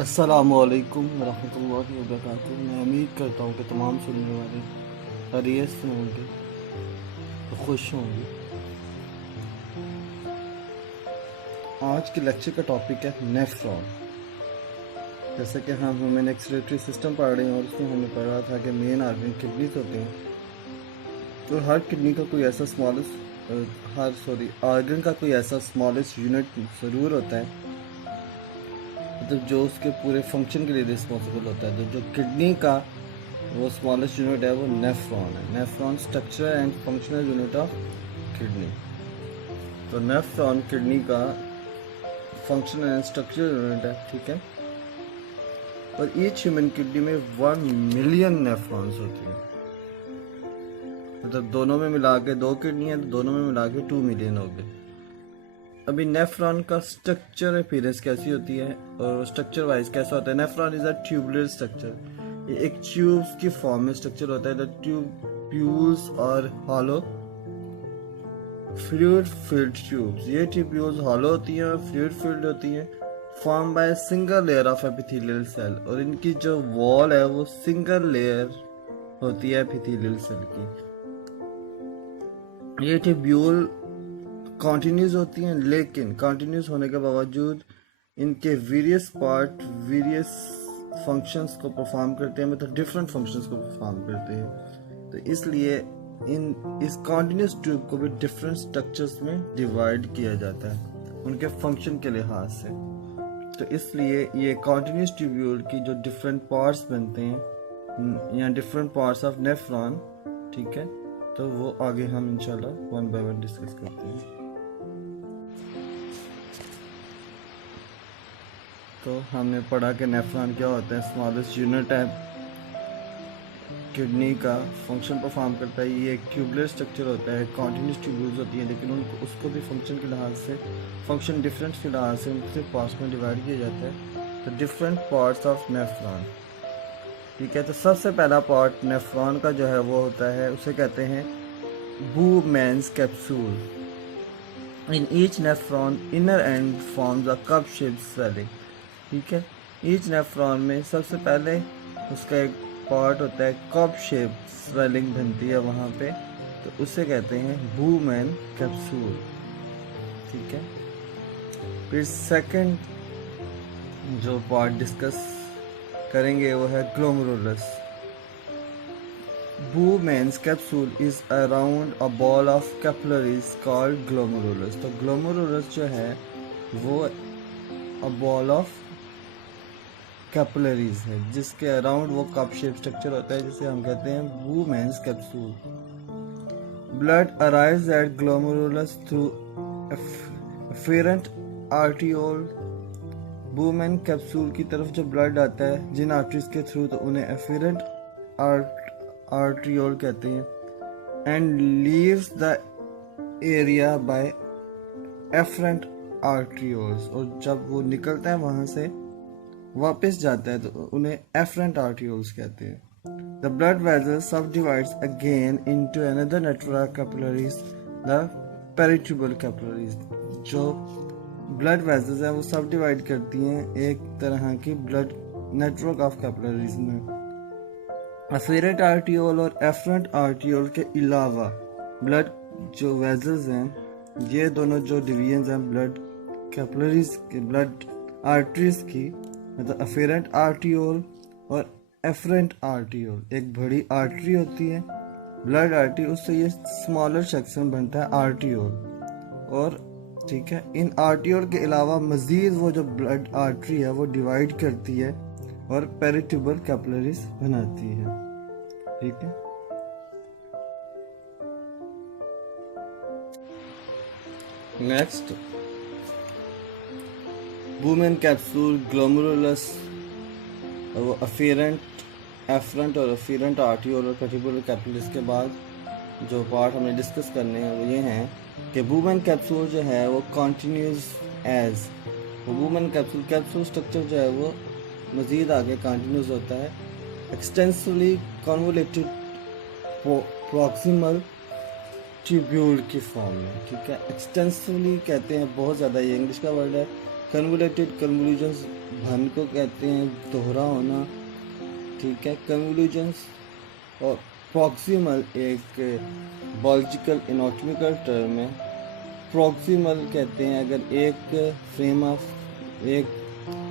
अस्सलामुअलैकुम रहमतुल्लाहि वबरकातुहू। मैं उम्मीद करता हूँ कि तमाम सुनने वाले खैरियत से होंगे, तो खुश होंगे। आज के लेक्चर का टॉपिक है नेफ्रॉन। जैसे कि हम ह्यूमन एक्सक्रीटरी सिस्टम पढ़ रहे हैं और उसमें हमने पढ़ा था कि मेन ऑर्गन किडनीज होते हैं। तो हर किडनी का कोई ऐसा ऑर्गन का कोई ऐसा स्मॉलेस्ट यूनिट ज़रूर होता है, मतलब जो उसके पूरे फंक्शन के लिए रिस्पॉन्सिबल होता है। तो जो किडनी का वो स्मॉलेस्ट यूनिट है वो नेफ्रॉन है। Nephron structural and functional unit of kidney. तो नेफ्रॉन किडनी का फंक्शनल एंड स्ट्रक्चरल यूनिट है, ठीक है। और ईच ह्यूमन किडनी में 1 मिलियन नेफ्रॉन्स होती हैं। मतलब दोनों में मिला के 2 किडनी है, तो दोनों में मिला के 2 मिलियन हो गए। अभी नेफ्रॉन का स्ट्रक्चर अपीयरेंस कैसी होती है और स्ट्रक्चर वाइज कैसा होता है। Nephron is a tubular structure. ये एक ट्यूब्स की फॉर्म में स्ट्रक्चर होता है। द ट्यूब्यूल्स और हॉलो फ्लूइड फिल्ड ट्यूब्स। ये ट्यूब्यूल्स हॉलो होती हैं और फ्लूइड फिल्ड होती हैं, form by single layer of epithelial cell. और इनकी जो वॉल है वो सिंगल लेयर होती है एपिथेलियल सेल की। ये ट्यूब्यूल कॉन्टिन्यूस होती हैं, लेकिन कॉन्टिन्यूस होने के बावजूद इनके वेरियस पार्ट वेरियस फंक्शंस को परफॉर्म करते हैं, मतलब डिफरेंट फंक्शंस को परफॉर्म करते हैं। तो इसलिए इस कॉन्टिन्यूस ट्यूब को भी डिफरेंट स्ट्रक्चर्स में डिवाइड किया जाता है उनके फंक्शन के लिहाज से। तो इसलिए ये कॉन्टिन्यूस ट्यूब्यूल की जो डिफरेंट पार्ट्स बनते हैं या डिफरेंट पार्ट्स ऑफ नेफ्रॉन, ठीक है, तो वो आगे हम इंशाल्लाह 1 बाय 1 डिस्कस करते हैं। तो हमने पढ़ा कि नेफ्रॉन क्या होता है, स्मॉलेस्ट यूनिट है, किडनी का फंक्शन परफॉर्म करता है। ये एक ट्यूबुलर स्ट्रक्चर होता है, कॉन्टिन्यूस ट्यूब्यूल्स होती हैं, लेकिन उनको उसको भी फंक्शन के लिहाज से फंक्शन डिफरेंस के लिहाज से मुख्तलिफ पार्ट्स में डिवाइड किया जाता है। तो डिफरेंट पार्ट्स ऑफ नेफ्रॉन, ठीक है। तो सबसे पहला पार्ट नेफ्रॉन का जो है वो होता है, उसे कहते हैं Bowman's capsule. In each nephron inner end forms a cup shaped swelling, ठीक है। ईच नेफ्रॉन में सबसे पहले उसका एक पार्ट होता है, कप शेप स्वेलिंग बनती है वहाँ पे, तो उसे कहते हैं बूमैन कैप्सूल, ठीक है। फिर सेकंड जो पार्ट डिस्कस करेंगे वो है glomerulus. Bowman's capsule is around a ball of capillaries called glomerulus। तो glomerulus जो है वो a ball of capillaries है, जिसके अराउंड वो कप शेप स्ट्रक्चर होता है, जिसे हम कहते हैं Bowman's capsule। Blood arrives at glomerulus through afferent arteriole। Bowman capsule की तरफ जो ब्लड आता है जिन आर्टरीज के थ्रू, तो उन्हें एफेरेंट आर्ट्रियोल कहते हैं। And leaves the area by efferent arterioles. और जब वो निकलता है वहां से वापस जाता है तो उन्हें एफरेंट आर्ट्रियोल्स कहते हैं। The blood vessel subdivides again into another network capillaries, the peritubular capillaries. जो ब्लड वेसल्स हैं वो सब डिवाइड करती हैं एक तरह की ब्लड नेटवर्क ऑफ कैपिलरीज में। एफरेंट आर्टियोल और एफरेंट आर्टियोल के अलावा ब्लड जो वेसल्स हैं, ये दोनों जो डिवीजन्स हैं ब्लड कैपिलरीज के, ब्लड आर्टरीज की, मतलब एफरेंट आर्टियोल और एफरेंट आर्टियोल। एक बड़ी आर्टरी होती है ब्लड आर्टरी, उससे ये स्मॉलर सेक्शन बनता है आर्टियोल। और ठीक है, इन आर्टियोल के अलावा मजीद वो जो ब्लड आर्टरी है वो डिवाइड करती है और पेरिट्यूबल कैपिलरीज बनाती है, ठीक है। नेक्स्ट, बूमैन कैप्सूल, ग्लोमेरुलस, वो एफरेंट और एफरेंट आर्टियोल और पेरिट्यूबल कैपिलरीज के बाद जो पार्ट हमें डिस्कस करने हैं वो ये हैं कि बूमैन कैप्सूल जो है वो continuous as, Bowman capsule structure जो है वो मज़ीद आगे कंटिन्यूस होता है। एक्सटेंसिवली कन्वोल्यूटेड प्रॉक्सिमल ट्यूब्यूल की फॉर्म में, ठीक है। एक्सटेंसिवली कहते हैं बहुत ज़्यादा, ये इंग्लिश का वर्ड है। कन्वोलेटेड, कन्वोल्यूजन्स भन को कहते हैं, दोहरा होना, ठीक है। कन्वोल्यूजन्स और प्रॉक्सिमल एक बायोलॉजिकल एनाटॉमिकल टर्म है। प्रॉक्सिमल कहते हैं अगर एक फ्रेम ऑफ एक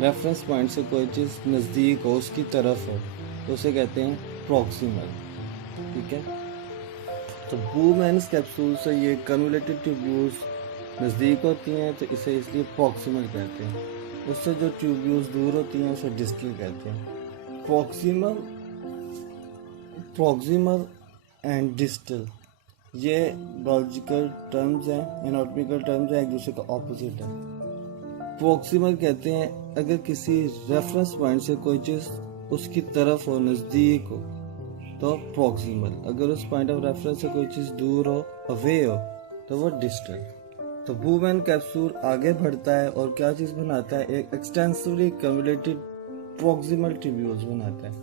रेफरेंस पॉइंट से कोई चीज़ नज़दीक हो, उसकी तरफ हो, तो उसे कहते हैं प्रॉक्सिमल, ठीक है। तो बूमेन्स कैप्सूल से ये कन्वोलेटेड ट्यूब्यूल्स नज़दीक होती हैं तो इसे इसलिए प्रॉक्सिमल कहते हैं। उससे जो ट्यूब्यूल्स दूर होती हैं उसे डिस्टल कहते हैं। प्रॉक्सिमल प्रॉक्सिमल एंड डिस्टल ये बायोलॉजिकल टर्म्स हैं, एनाटॉमिकल टर्म्स हैं, एक दूसरे का ऑपोजिट है। प्रॉक्सिमल कहते हैं अगर किसी रेफरेंस पॉइंट से कोई चीज़ उसकी तरफ हो, नज़दीक हो, तो प्रॉक्सिमल। अगर उस पॉइंट ऑफ रेफरेंस से कोई चीज़ दूर हो, अवे हो, तो वो डिस्टल। तो बूमेन कैप्सूल आगे बढ़ता है और क्या चीज़ बनाता है, एक एक्सटेंसिवली कन्वोलेटेड प्रॉक्सिमल ट्यूब्यूल्स बनाता है।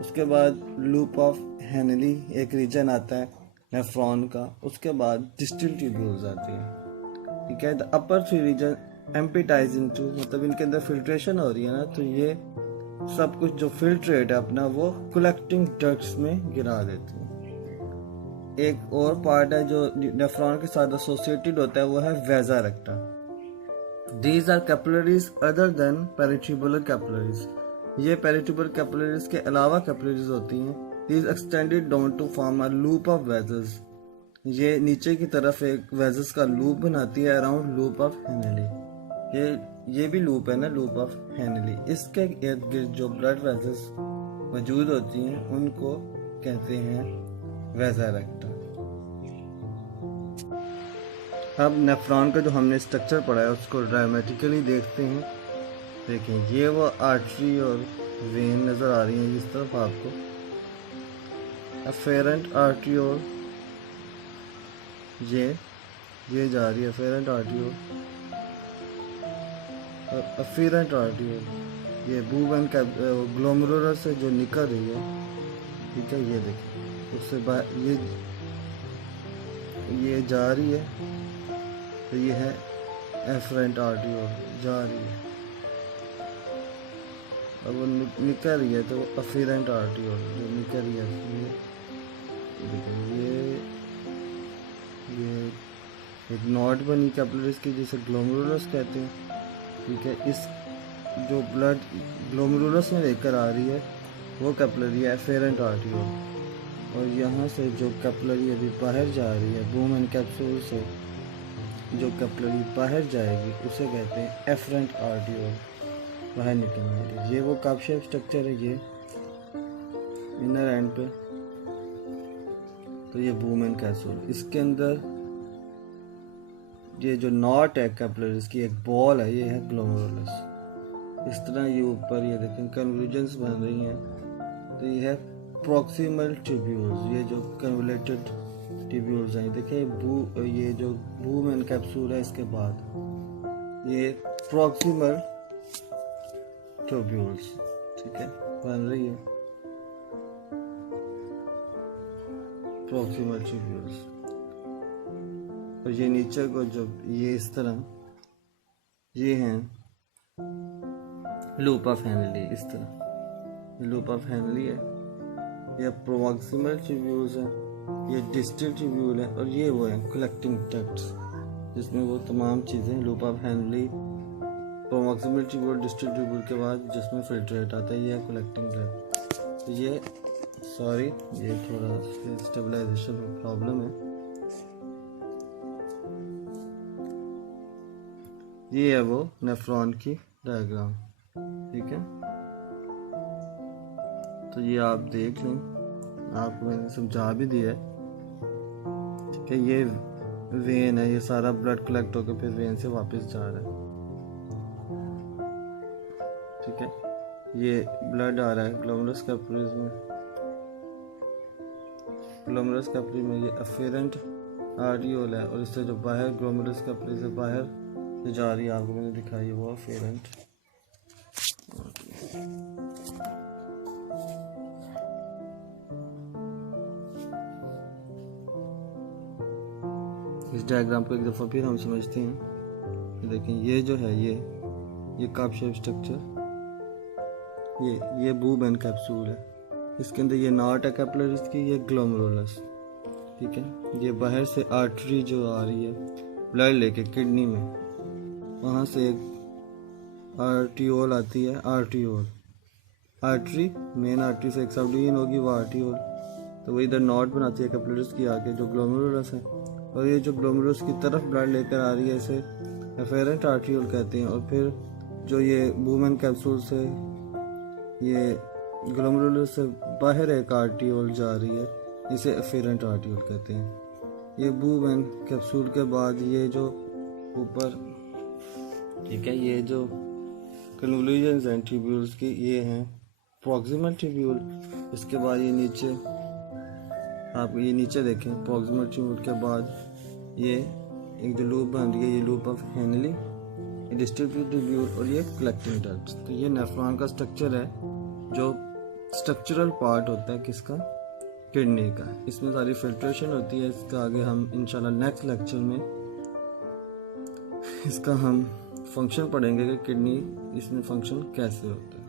उसके बाद लूप ऑफ हेनली एक रीजन आता है नेफ्रॉन का। उसके बाद डिस्टल ट्यूब्यूल्स आती हैं, ठीक है। The upper three region empties into, मतलब इनके अंदर फिल्ट्रेशन हो रही है ना, तो ये सब कुछ जो फिल्ट्रेट है अपना वो कलेक्टिंग डक्ट्स में गिरा देते हैं। एक और पार्ट है जो नेफ्रॉन के साथ एसोसिएटेड होता है, वो है vasa recta. These are capillaries other than peritubular capillaries. ये पेरिट्यूबुलर कैपिलरीज के अलावा कैपिलरीज होती हैं। These extended down to form a loop of vessels. ये नीचे की तरफ एक वेजल्स का लूप बनाती है अराउंड लूप ऑफ हेनली। ये भी लूप है ना, लूप ऑफ हेनली। इसके इर्द गिर्द जो ब्लड वेजल्स मौजूद होती हैं उनको कहते हैं वेजा रेक्टा। अब नेफ्रॉन का जो हमने स्ट्रक्चर पढ़ा है उसको ड्रामेटिकली देखते हैं। देखें, ये वो आर्टरी और वेन नज़र आ रही हैं इस तरफ आपको। अफेरेंट आर्ट्रियोल ये जा रही है, अफेरेंट आर्ट्रियोल और अफेरेंट आर्ट्रियोल ये बूबन का ग्लोमेरुलर से जो निकल रही है, ठीक है। ये देखिए उससे ये जा रही है, तो ये है एफरेंट आर्ट्रियोल जा रही है। अब वो निकल रही है तो अफेरेंट आर्ट्रियोल जो निकल रही है, ये एक नॉट बनी कैपिलरीज की जिसे ग्लोमेरुलस कहते हैं, ठीक है। इस जो ब्लड ग्लोमेरुलस में लेकर आ रही है वो कैपिलरी है एफेरेंट आर्ट्रियोल। और यहाँ से जो कैपिलरी अभी बाहर जा रही है बूमेन कैप्सूल से, जो कैपिलरी बाहर जाएगी उसे कहते हैं एफरेंट आर्ट्रियोल, बाहर निकलने वाली। ये वो कप शेप स्ट्रक्चर है, ये इनर एंड पे, तो ये बूमेन कैप्सूल। इसके अंदर ये जो नॉट है कैपिलरीज की, एक बॉल है, ये है ग्लोमेरुलस। इस तरह ये ऊपर ये देखें कन्वर्जेंस बन रही हैं, तो ये है प्रॉक्सिमल ट्यूब्यूल्स। ये जो कन्वोलेटेड ट्यूब्यूल्स हैं, देखिए ये जो बूमेन कैप्सूल है इसके बाद ये प्रॉक्सिमल ट्यूब्यूल्स, ठीक है, बन रही है प्रॉक्सिमल ट्यूब्यूल्स। और ये नीचे को जो ये इस तरह ये हैं लूप ऑफ हेनली, इस तरह लूप ऑफ हेनली है। ये प्रॉक्सिमल ट्यूब्यूल्स है, ये डिस्टल ट्यूब्यूल है, और ये वो है कलेक्टिंग डक्ट्स जिसमें वो तमाम चीज़ें loop of Henley, proximal tubule, distal tubule के बाद जिसमें फिल्ट्रेट आता है, ये है कलेक्टिंग डक्ट। तो ये ये थोड़ा स्टेबलाइजेशन में प्रॉब्लम है। ये है वो नेफ्रॉन की डायग्राम, ठीक है। तो ये आप देख लें, आपको मैंने समझा भी दिया है, ठीक है। ये वेन है, ये सारा ब्लड कलेक्ट होकर फिर वेन से वापस जा रहा है, ठीक है। ये ब्लड आ रहा है ग्लोमेरुलस कैपिलरीज में, ग्लोमेरुलस कैपिलरी में ये अफेरेंट आर्ट्रियोल है, और इससे जो बाहर ग्लोमेरुलस कैपिलरी से बाहर जो जा रही है आपको मैंने दिखाई, वो अफेरेंट। इस डायग्राम को एक दफ़ा फिर हम समझते हैं। ये देखें, ये जो है ये कप शेप स्ट्रक्चर, ये बूब एंड कैप्सूल है। इसके अंदर ये नॉट है कैपिलरीज की, ये ग्लोमेरुलस, ठीक है। ये बाहर से आर्टरी जो आ रही है ब्लड लेके किडनी में, वहाँ से एक आर्टियोल आती है, आर्टियोल आर्टरी, मेन आर्टरी से एक सब डिवीजन होगी वो आर्टियोल, तो वो इधर नॉट बनाती है कैपिलरीज की आगे जो ग्लोमेरुलस है, और ये जो ग्लोमेरुलस की तरफ ब्लड लेकर आ रही है इसे एफेरेंट आर्टियोल कहते हैं। और फिर जो ये वुमेन कैप्सूल से ये ग्लोमेरुलस से बाहर एक आर्टियोल जा रही है, इसे एफेरेंट आर्टियोल कहते हैं। ये वुमेन कैप्सूल के बाद ये जो ऊपर, ठीक है, ये जो कन्वोल्यूशंस हैं ट्यूब्यूल्स की, ये हैं प्रॉक्सिमल ट्यूब्यूल। इसके बाद ये नीचे, आप ये नीचे देखें, प्रॉक्सिमल ट्यूब्यूल के बाद ये एक जो लूप बन रही है, ये loop of Henley, distributive tubule, और ये कलेक्टिंग डक्ट्स। तो ये नेफ्रॉन का स्ट्रक्चर है, जो स्ट्रक्चरल पार्ट होता है किसका, किडनी का। इसमें सारी फिल्ट्रेशन होती है। इसका आगे हम इंशाल्लाह नेक्स्ट लेक्चर में इसका हम फंक्शन पढ़ेंगे कि किडनी इसमें फंक्शन कैसे होता है।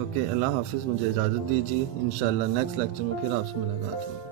ओके, अल्लाह हाफिज़। मुझे इजाज़त दीजिए, इंशाल्लाह नेक्स्ट लेक्चर में फिर आपसे मुलाकात होगी।